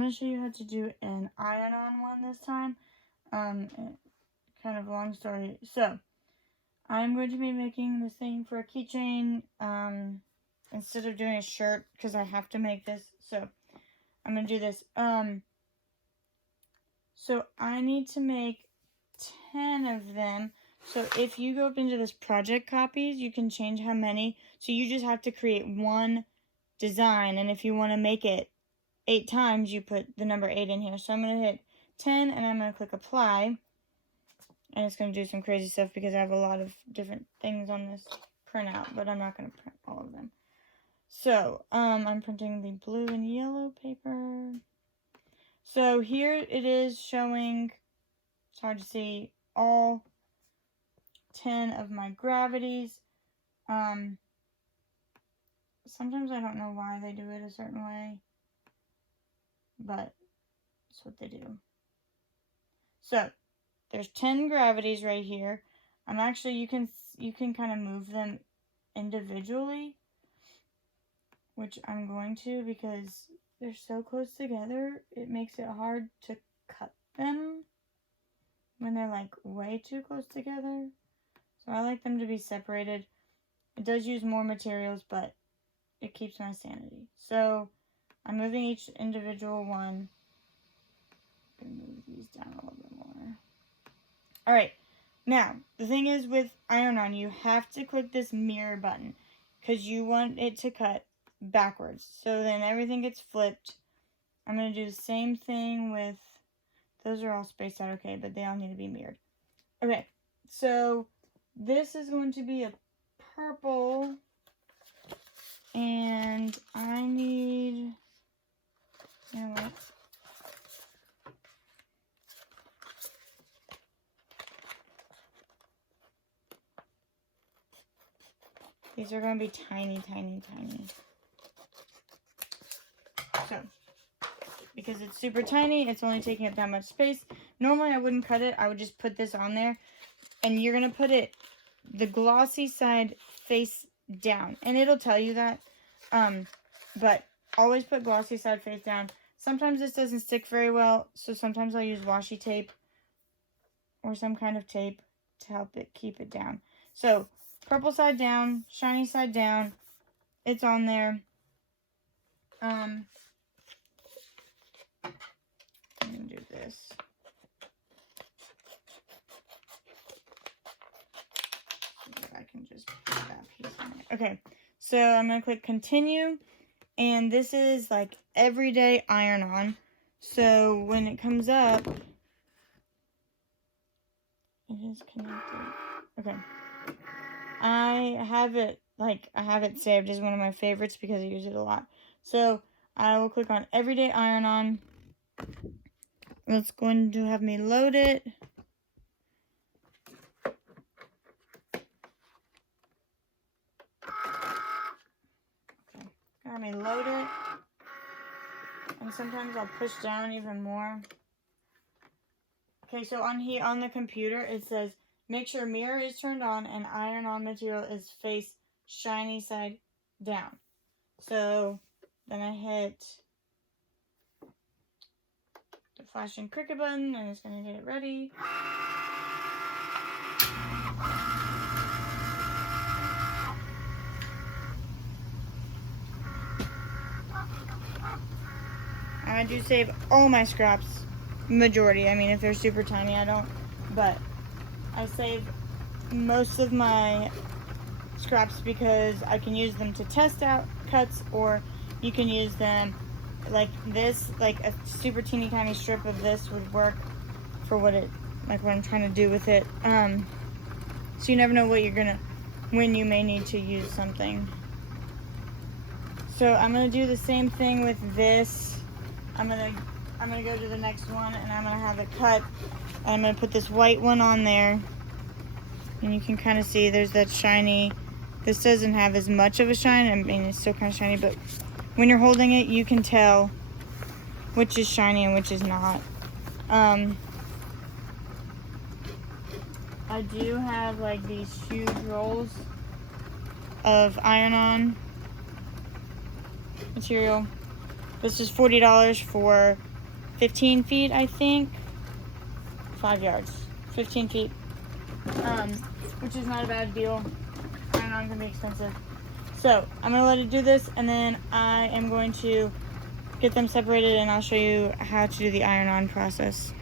going to show you how to do an iron-on one this time. Kind of a long story. So, I'm going to be making this thing for a keychain, instead of doing a shirt, because I have to make this. So, I'm going to do this. So I need to make 10 of them. So if you go up into this project copies, you can change how many. So you just have to create one design. And if you want to make it 8 times, you put the number 8 in here. So I'm going to hit 10 and I'm going to click apply. And it's going to do some crazy stuff because I have a lot of different things on this printout, but I'm not going to print all of them. So I'm printing the blue and yellow paper. So here it is showing, it's hard to see, all 10 of my gravities. Sometimes I don't know why they do it a certain way, but that's what they do. So there's 10 gravities right here. Actually, you can kind of move them individually, which I'm going to because they're so close together, it makes it hard to cut them when they're like way too close together. So I like them to be separated. It does use more materials, but it keeps my sanity. So I'm moving each individual one. I'm going to move these down a little bit more. Alright, now the thing is with iron-on, you have to click this mirror button because you want it to cut backwards. So then everything gets flipped. I'm going to do the same thing with, those are all spaced out okay, but they all need to be mirrored. Okay, so this is going to be a purple, and I need, you know what? These are going to be tiny, tiny, tiny. So, because it's super tiny, it's only taking up that much space. Normally I wouldn't cut it, I would just put this on there. And you're going to put it, the glossy side face down. And it'll tell you that. But always put glossy side face down. Sometimes this doesn't stick very well, so sometimes I'll use washi tape or some kind of tape to help it keep it down. So, purple side down, shiny side down. It's on there. I'm going to do this. I can just put that piece on there. Okay, so I'm going to click continue. And this is like everyday iron-on. So when it comes up, it is connected. Okay. I have it saved as one of my favorites because I use it a lot. So I will click on everyday iron-on. It's going to have me load it. Okay, have me load it. And sometimes I'll push down even more. Okay, so on here on the computer it says make sure mirror is turned on and iron-on material is face shiny side down. So then I hit the flashing cricket button and it's going to get it ready. I do save all my scraps, majority. I mean, if they're super tiny, I don't, but I save most of my scraps because I can use them to test out cuts, or you can use them like this, like a super teeny tiny strip of this would work for what I'm trying to do with it. So you never know when you may need to use something. So I'm gonna do the same thing with this. I'm gonna go to the next one and I'm gonna have it cut. And I'm gonna put this white one on there. And you can kind of see there's that shiny. This doesn't have as much of a shine. I mean, it's still kind of shiny, but when you're holding it, you can tell which is shiny and which is not. I do have like these huge rolls of iron-on material. This is $40 for 15 feet, I think. 5 yards. 15 feet. Which is not a bad deal. Iron-on can be expensive. So, I'm going to let it do this, and then I am going to get them separated, and I'll show you how to do the iron-on process.